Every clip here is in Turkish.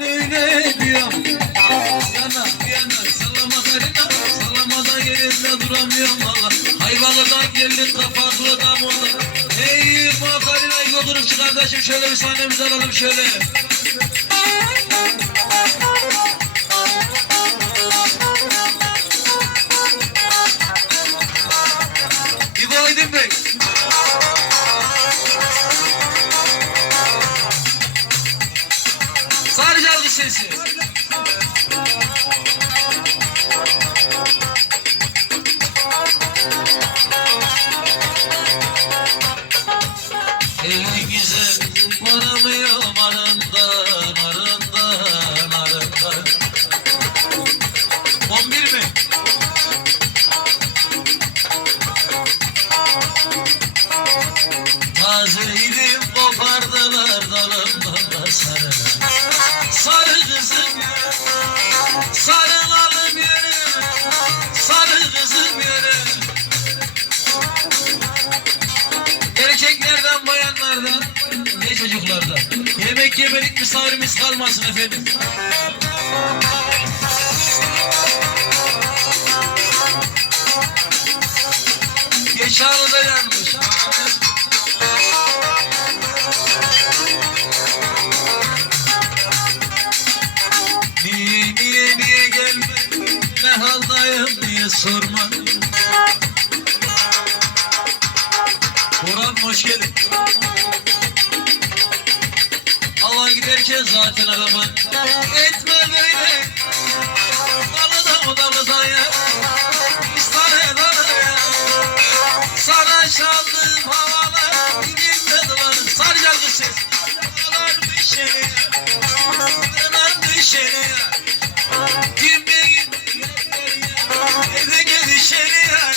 ben öyle diyorum. Yana yana salama karina, salama da yerinde duramıyorum valla. Hayvalı'dan geldin Kapaklı'dan oldu. Hey Makarina yolculukçu kardeşim, şöyle bir sahnemizi alalım şöyle. İbo Aydın Bey. Sadece algı sesi. En güzel varamıyorum arından, arından, arından. 11 mi? Tazeydim kopardılar dalımdan da sarı. Sarı kızım yürü, sarılalım yürü, sarı kızım yürü. Erkeklerden, bayanlardan ve çocuklardan yemek yemelik misafirimiz kalmasın efendim. Geçalı da yanmış. Niye gelmedin, ne haldayım diye sorma. Burhan hoş geldin. Hava giderken zaten araban etme böyle. Dalıda mı dalıda ya, İstare dalı ya. Sana çaldığım havalar dilimde dolanır. Sarı çalgı ses. Havalar düşeni ya, havalar düşeni ya. Kim bir gün evine düşeni ya.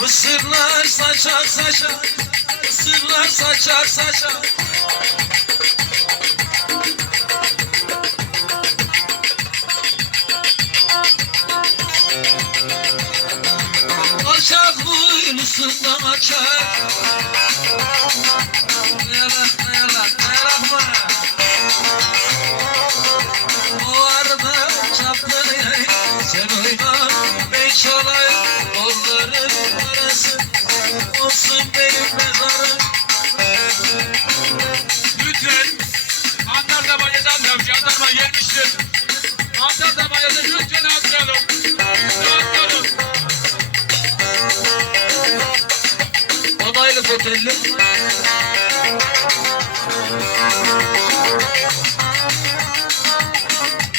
Mısırlar saçar saçar, mısırlar saçar saçar. Alçak boylusundan açar. Dayanak mı? O arada çaplı yayın, sen oyna beş olay. Onların arası olsun benim mezarım. Lütfen Antalya Manya'dan jandarma gelmiştir. Antalya Manya'da lütfen atlayalım. Atlayalım. Onaylı otelli.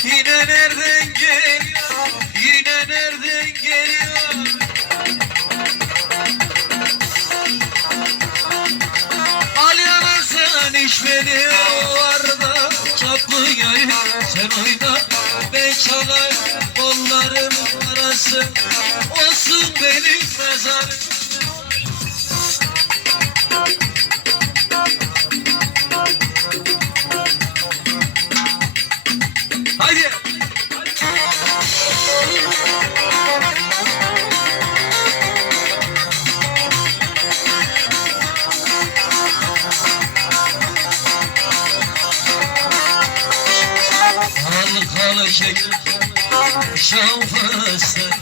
Yine nereden geliyor? Yine nereden geliyor? Alyanasın işveli o arada çaplı yayın. Sen oyna ben çalay, kolların arası olsun benim mezarım. Haydi. Halkalı şeker, şan fıstık.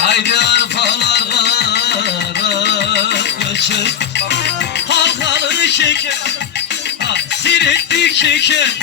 Haydi arpalar kara göçür. Halkalı şeker, siretli şeker.